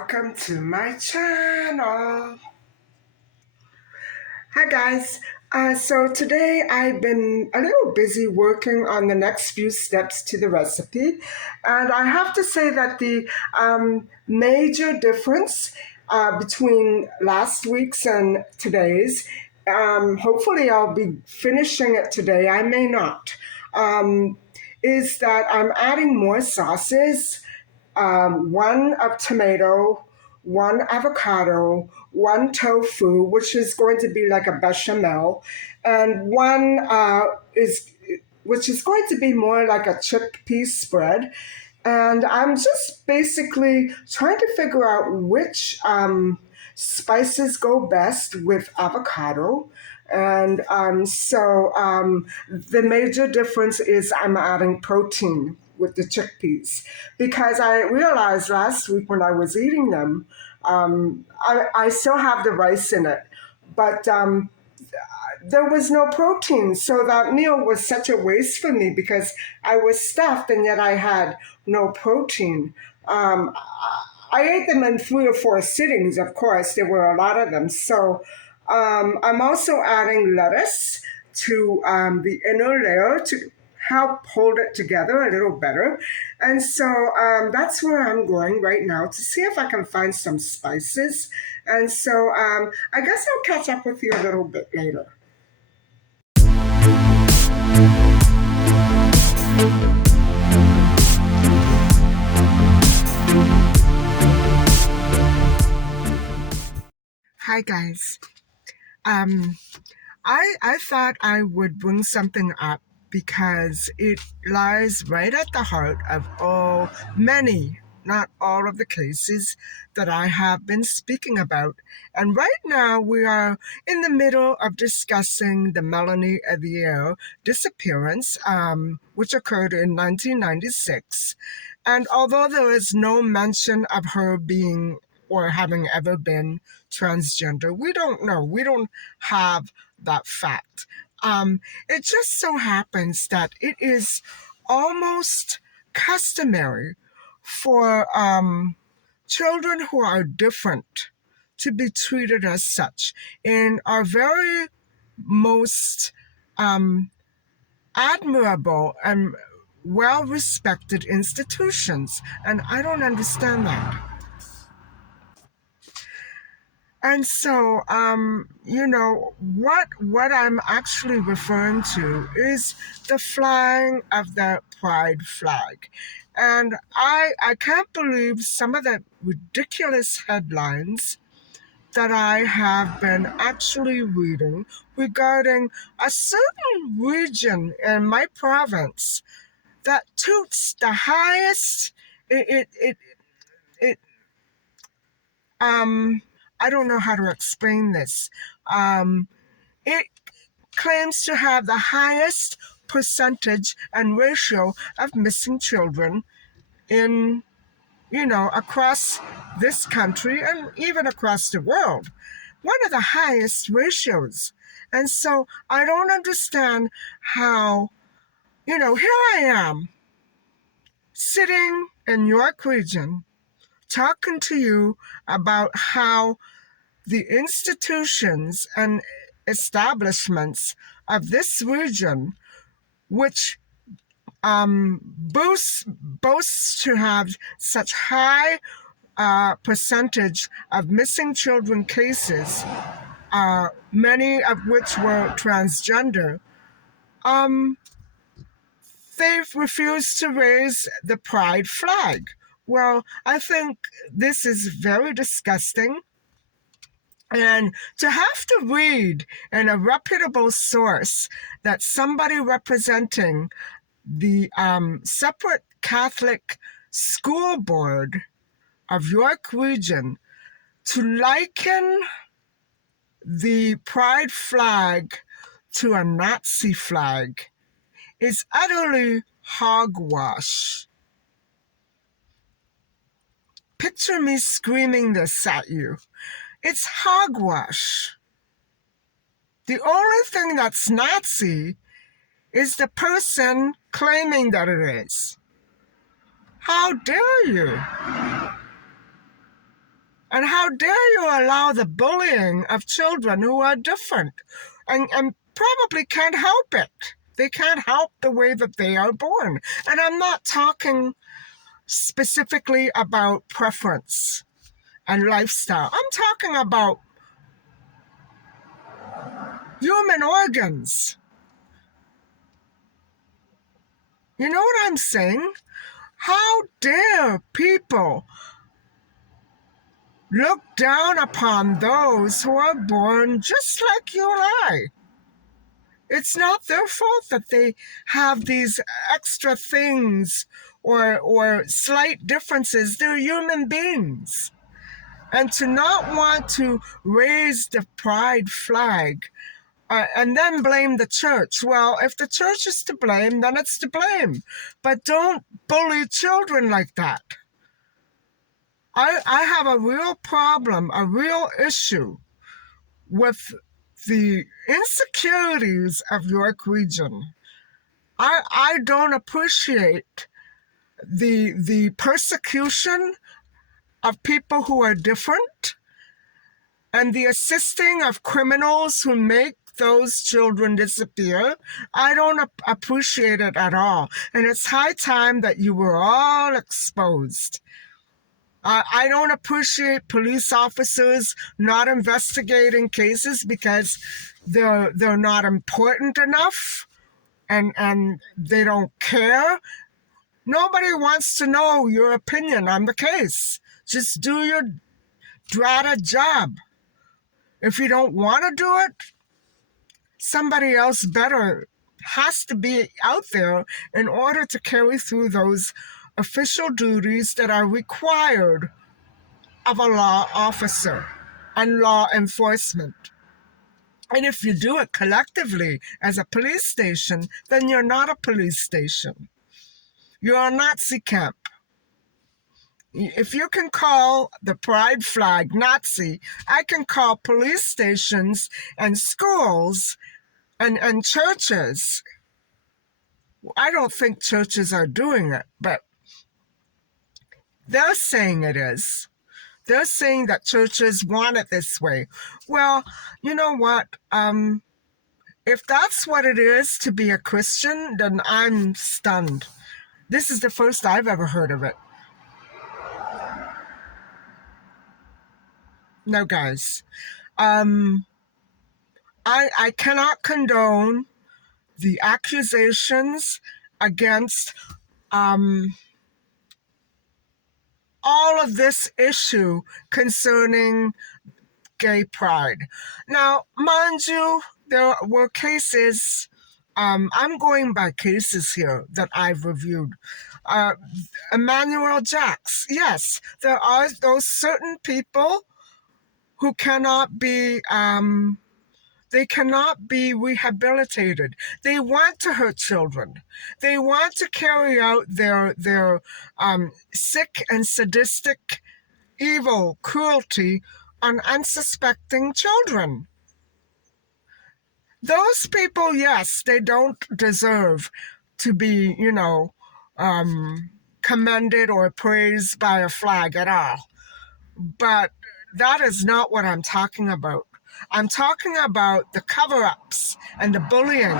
welcome to my channel. Hi guys. So today I've been a little busy working on the next few steps to the recipe, and I have to say that the major difference between last week's and today's, hopefully I'll be finishing it today, I may not, is that I'm adding more sauces, one of tomato, one avocado, one tofu, which is going to be like a bechamel, and one is which is going to be more like a chickpea spread. And I'm just basically trying to figure out which spices go best with avocado. And the major difference is I'm adding protein with the chickpeas because I realized last week when I was eating them, I still have the rice in it, but there was no protein. So that meal was such a waste for me because I was stuffed and yet I had no protein. I ate them in 3 or 4 sittings, of course. There were a lot of them. So I'm also adding lettuce to the inner layer to help hold it together a little better. And so that's where I'm going right now to see if I can find some spices. And so I guess I'll catch up with you a little bit later. Hi guys. Um, I thought I would bring something up because it lies right at the heart of many, not all of the cases that I have been speaking about. And right now we are in the middle of discussing the Melanie Evier disappearance, which occurred in 1996. And although there is no mention of her being or having ever been transgender, we don't know. We don't have that fact. It just so happens that it is almost customary for children who are different to be treated as such in our very most admirable and well respected institutions. And I don't understand that. And so, what I'm actually referring to is the flying of the pride flag. And I can't believe some of the ridiculous headlines that I have been actually reading regarding a certain region in my province that toots the highest, it I don't know how to explain this. It claims to have the highest percentage and ratio of missing children in, across this country and even across the world. One of the highest ratios. And so I don't understand how, here I am sitting in York Region talking to you about how the institutions and establishments of this region, which boasts to have such high percentage of missing children cases, many of which were transgender, they've refused to raise the pride flag. Well, I think this is very disgusting. And to have to read in a reputable source that somebody representing the separate Catholic school board of York Region to liken the pride flag to a Nazi flag is utterly hogwash. Picture me screaming this at you. It's hogwash. The only thing that's Nazi is the person claiming that it is. How dare you? And how dare you allow the bullying of children who are different and probably can't help it? They can't help the way that they are born. And I'm not talking specifically about preference and lifestyle. I'm talking about human organs. You know what I'm saying? How dare people look down upon those who are born just like you and I? It's not their fault that they have these extra things or slight differences. They're human beings. And to not want to raise the pride flag and then blame the church. Well, if the church is to blame, then it's to blame. But don't bully children like that. I have a real problem, a real issue with the insecurities of York Region. I don't appreciate the persecution of people who are different and the assisting of criminals who make those children disappear. I don't appreciate it at all. And it's high time that you were all exposed. I don't appreciate police officers not investigating cases because they're not important enough and they don't care. Nobody wants to know your opinion on the case. Just do your dratted job. If you don't want to do it, somebody else better has to be out there in order to carry through those official duties that are required of a law officer and law enforcement. And if you do it collectively as a police station, then you're not a police station. You're a Nazi camp. If you can call the pride flag Nazi, I can call police stations and schools and churches. I don't think churches are doing it, but they're saying it is. They're saying that churches want it this way. Well, you know what? If that's what it is to be a Christian, then I'm stunned. This is the first I've ever heard of it. No, guys. I cannot condone the accusations against all of this issue concerning gay pride. Now, mind you, there were cases, I'm going by cases here that I've reviewed. Emmanuel Jacks, yes, there are those certain people who cannot be they cannot be rehabilitated. They want to hurt children. They want to carry out their sick and sadistic evil cruelty on unsuspecting children. Those people, yes, they don't deserve to be, commended or praised by a flag at all. But that is not what I'm talking about. I'm talking about the cover-ups and the bullying.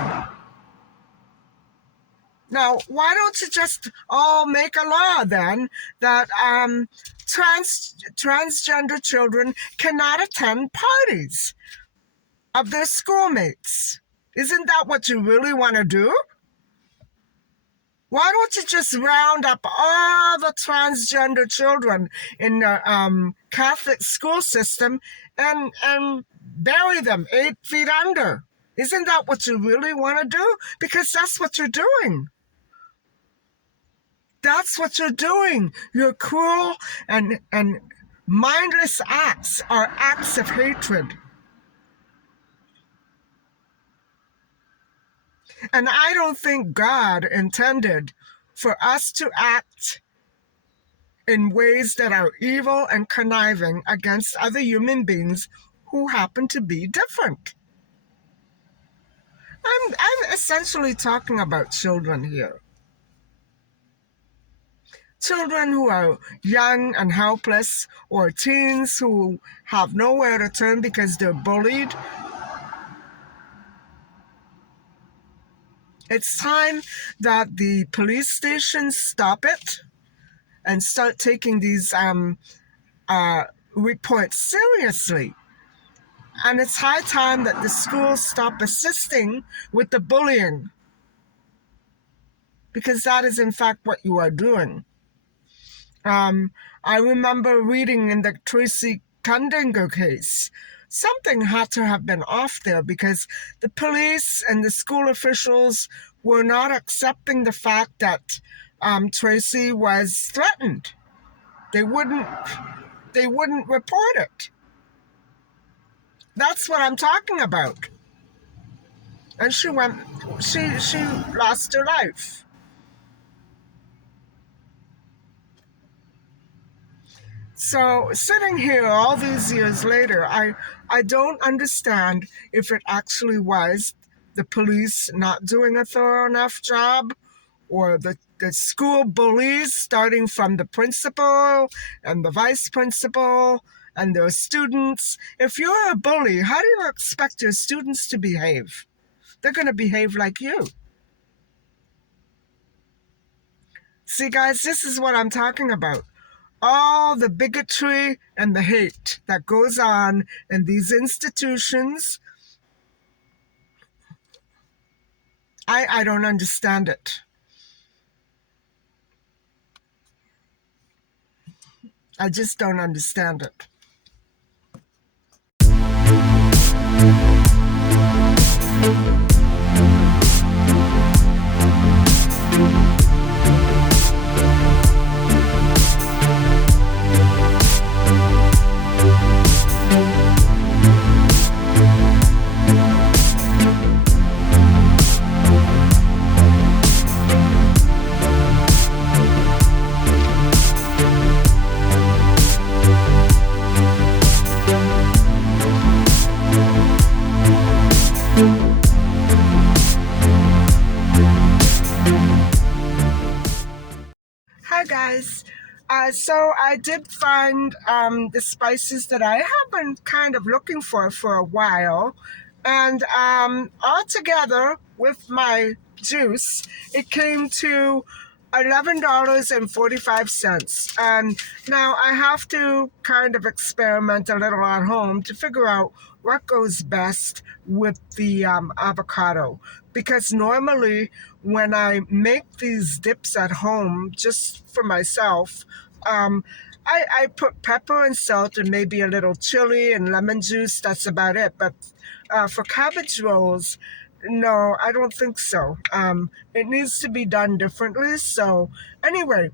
Now, why don't you just all make a law then that transgender children cannot attend parties of their schoolmates? Isn't that what you really want to do? Why don't you just round up all the transgender children in the Catholic school system and bury them 8 feet under? Isn't that what you really want to do? Because that's what you're doing. That's what you're doing. Your cruel and mindless acts are acts of hatred. And I don't think God intended for us to act in ways that are evil and conniving against other human beings who happen to be different. I'm essentially talking about children here. children who are young and helpless, or teens who have nowhere to turn because they're bullied. It's time that the police stations stop it and start taking these reports seriously. And it's high time that the schools stop assisting with the bullying, because that is in fact what you are doing. I remember reading in the Tracy Kundinger case, something had to have been off there, because the police and the school officials were not accepting the fact that Tracy was threatened. They wouldn't report it. That's what I'm talking about. And she lost her life. So sitting here all these years later, I don't understand if it actually was the police not doing a thorough enough job, or the school bullies, starting from the principal and the vice principal and their students. If you're a bully, how do you expect your students to behave? They're going to behave like you. See, guys, this is what I'm talking about. All the bigotry and the hate that goes on in these institutions, I don't understand it. I just don't understand it. Hi guys, so I did find the spices that I have been kind of looking for a while, and all together with my juice, it came to $11.45. And now I have to kind of experiment a little at home to figure out what goes best with the avocado, because normally when I make these dips at home just for myself, I put pepper and salt and maybe a little chili and lemon juice. That's about it. But for cabbage rolls, no, I don't think so. It needs to be done differently. So anyway,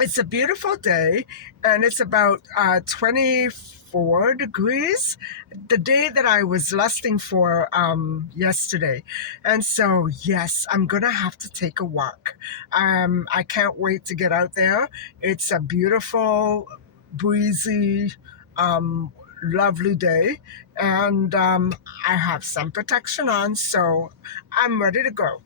it's a beautiful day, and it's about 24 degrees, the day that I was lusting for yesterday. And so, yes, I'm going to have to take a walk. I can't wait to get out there. It's a beautiful, breezy, lovely day, and I have sun protection on, so I'm ready to go.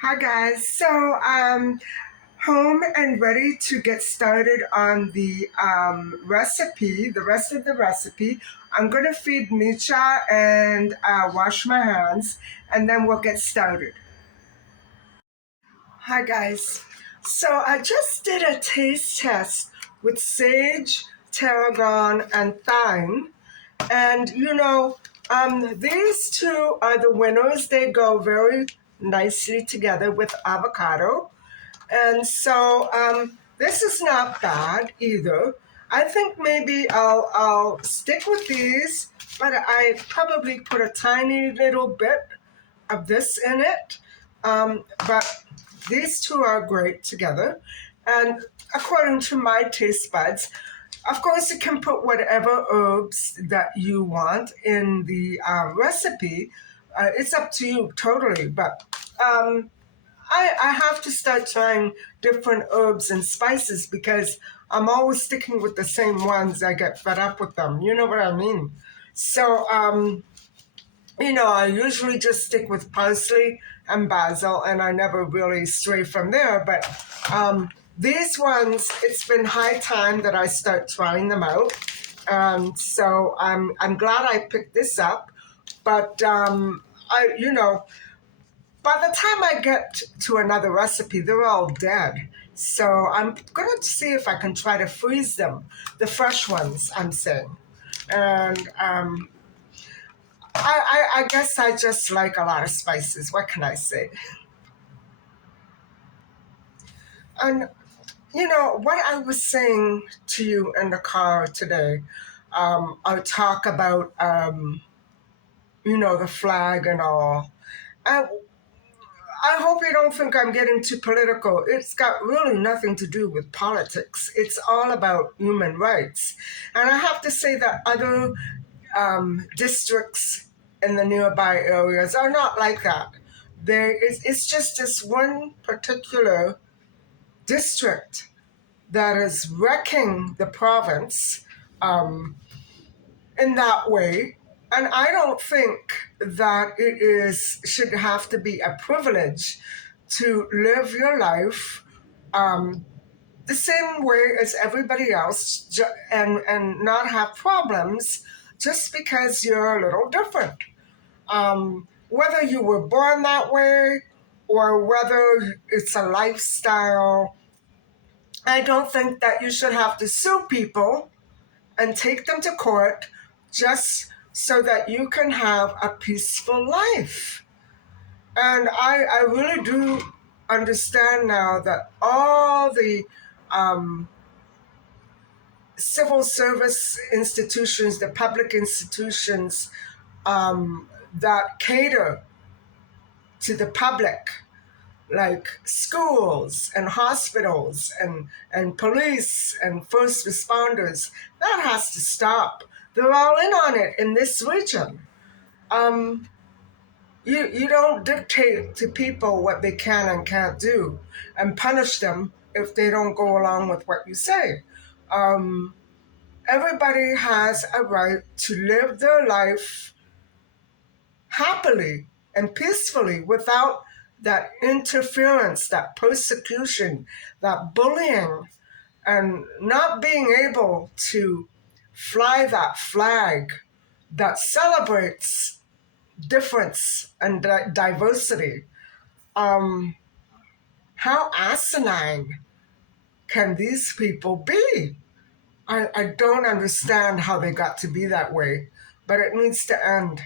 Hi guys. Home and ready to get started on the recipe, the rest of the recipe. I'm gonna feed Micha and wash my hands, and then we'll get started. Hi guys. So I just did a taste test with sage, tarragon, and thyme. And these two are the winners. They go very nicely together with avocado. And this is not bad either. I think maybe I'll stick with these, but I probably put a tiny little bit of this in it. But these two are great together. And according to my taste buds, of course, you can put whatever herbs that you want in the recipe. It's up to you totally. But I have to start trying different herbs and spices because I'm always sticking with the same ones. I get fed up with them. You know what I mean? So, I usually just stick with parsley and basil, and I never really stray from there. But these ones, it's been high time that I start trying them out. So I'm glad I picked this up. But by the time I get to another recipe, they're all dead. So I'm going to see if I can try to freeze them, the fresh ones, I'm saying. And I guess I just like a lot of spices. What can I say? And what I was saying to you in the car today, I'll talk about the flag and all. I, I hope you don't think I'm getting too political. It's got really nothing to do with politics. It's all about human rights. And I have to say that other districts in the nearby areas are not like that. It's just this one particular district that is wrecking the province in that way. And I don't think that should have to be a privilege to live your life the same way as everybody else and not have problems just because you're a little different. Whether you were born that way or whether it's a lifestyle, I don't think that you should have to sue people and take them to court just so that you can have a peaceful life. And I really do understand now that all the civil service institutions, the public institutions that cater to the public, like schools and hospitals and police and first responders, that has to stop. They're all in on it in this region. You don't dictate to people what they can and can't do and punish them if they don't go along with what you say. Everybody has a right to live their life happily and peacefully without that interference, that persecution, that bullying, and not being able to fly that flag that celebrates difference and diversity. How asinine can these people be? I don't understand how they got to be that way, but it needs to end.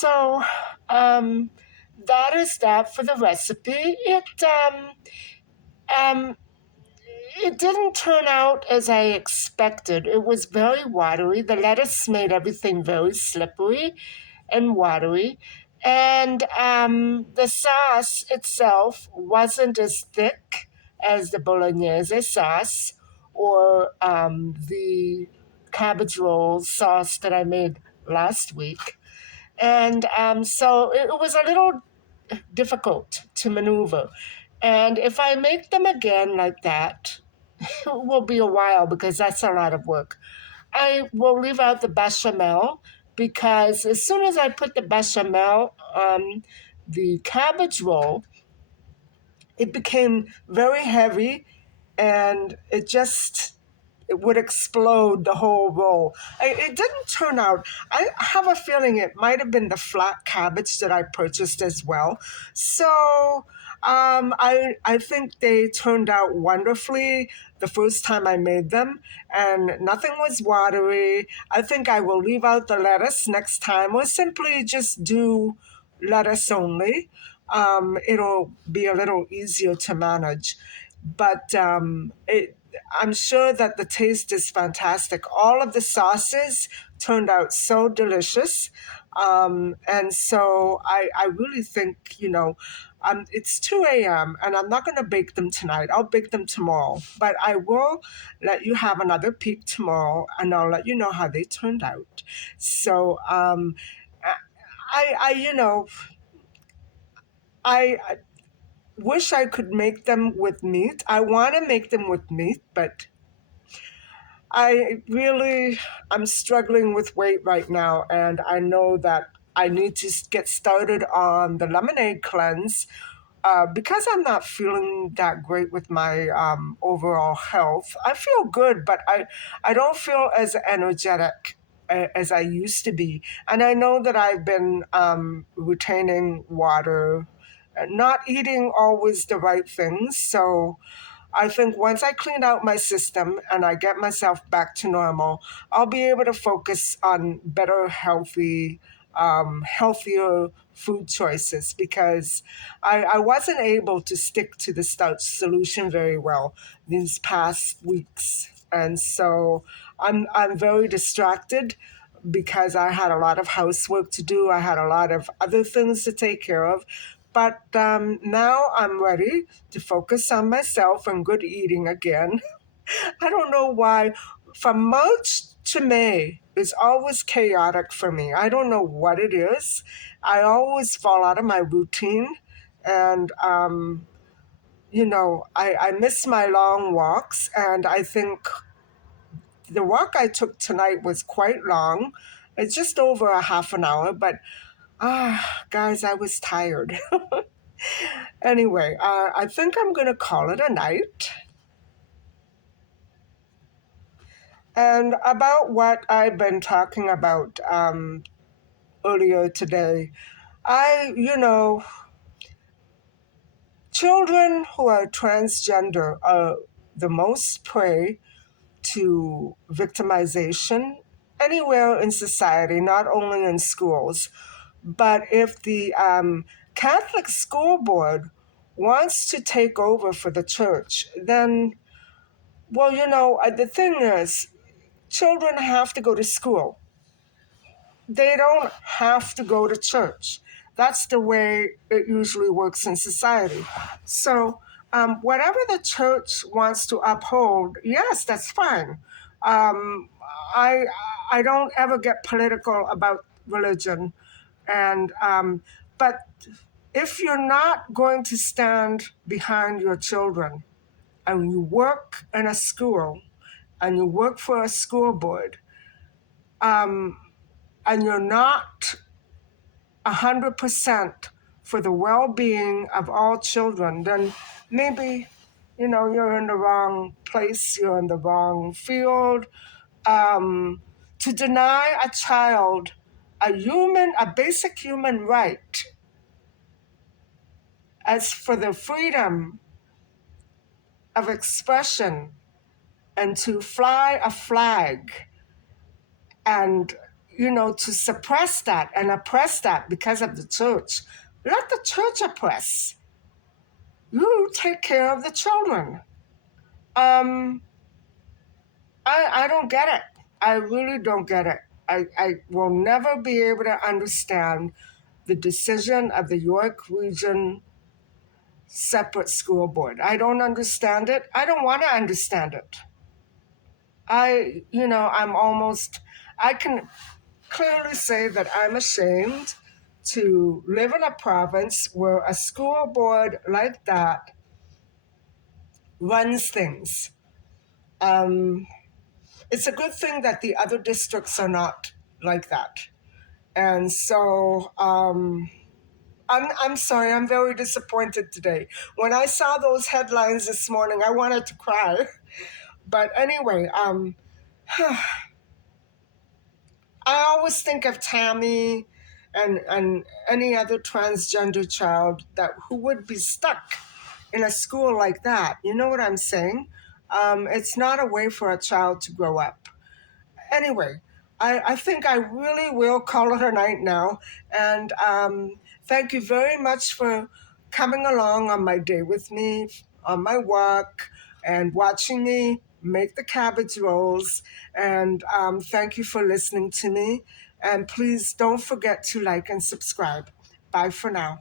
So um, that is that for the recipe. Um, it didn't turn out as I expected. It was very watery. The lettuce made everything very slippery and watery. And the sauce itself wasn't as thick as the bolognese sauce or the cabbage roll sauce that I made last week. And so it was a little difficult to maneuver. And if I make them again like that, it will be a while because that's a lot of work. I will leave out the bechamel because as soon as I put the bechamel on the cabbage roll, it became very heavy and it would explode the whole roll. It didn't turn out. I have a feeling it might have been the flat cabbage that I purchased as well. So I think they turned out wonderfully the first time I made them, and nothing was watery. I think I will leave out the lettuce next time, or simply just do lettuce only. It'll be a little easier to manage. But I'm sure that the taste is fantastic. All of the sauces turned out so delicious. And so I really think, it's 2 a.m. and I'm not going to bake them tonight. I'll bake them tomorrow. But I will let you have another peek tomorrow and I'll let you know how they turned out. So I you know, I wish I could make them with meat. I want to make them with meat, but I'm struggling with weight right now, and I know that I need to get started on the lemonade cleanse because I'm not feeling that great with my overall health. I feel good, but I don't feel as energetic as I used to be. And I know that I've been retaining water, not eating always the right things. So I think once I clean out my system and I get myself back to normal, I'll be able to focus on better, healthier food choices because I wasn't able to stick to the starch solution very well these past weeks. And so I'm very distracted because I had a lot of housework to do. I had a lot of other things to take care of. But now I'm ready to focus on myself and good eating again. I don't know why. From March to May is always chaotic for me. I don't know what it is. I always fall out of my routine. And, I miss my long walks. And I think the walk I took tonight was quite long. It's just over a half an hour, but guys, I was tired. Anyway, I think I'm going to call it a night. And about what I've been talking about earlier today, children who are transgender are the most prey to victimization anywhere in society, not only in schools. But if the Catholic school board wants to take over for the church, then, well, the thing is, children have to go to school. They don't have to go to church. That's the way it usually works in society. So, whatever the church wants to uphold, yes, that's fine. Um, I I don't ever get political about religion, and but if you're not going to stand behind your children, and you work in a school, and you work for a school board, and you're not 100% for the well-being of all children, then maybe, you're in the wrong place, you're in the wrong field. To deny a child a basic human right as for the freedom of expression and to fly a flag and to suppress that and oppress that because of the church. Let the church oppress. You take care of the children. Um, I don't get it. I really don't get it. I will never be able to understand the decision of the York Region Separate School Board. I don't understand it. I don't want to understand it. I can clearly say that I'm ashamed to live in a province where a school board like that runs things. It's a good thing that the other districts are not like that. And so I'm sorry, I'm very disappointed today. When I saw those headlines this morning, I wanted to cry. But anyway, I always think of Tammy and any other transgender child who would be stuck in a school like that. You know what I'm saying? It's not a way for a child to grow up. Anyway, I think I really will call it a night now. And thank you very much for coming along on my day with me, on my walk, and watching me make the cabbage rolls. And thank you for listening to me. And please don't forget to like and subscribe. Bye for now.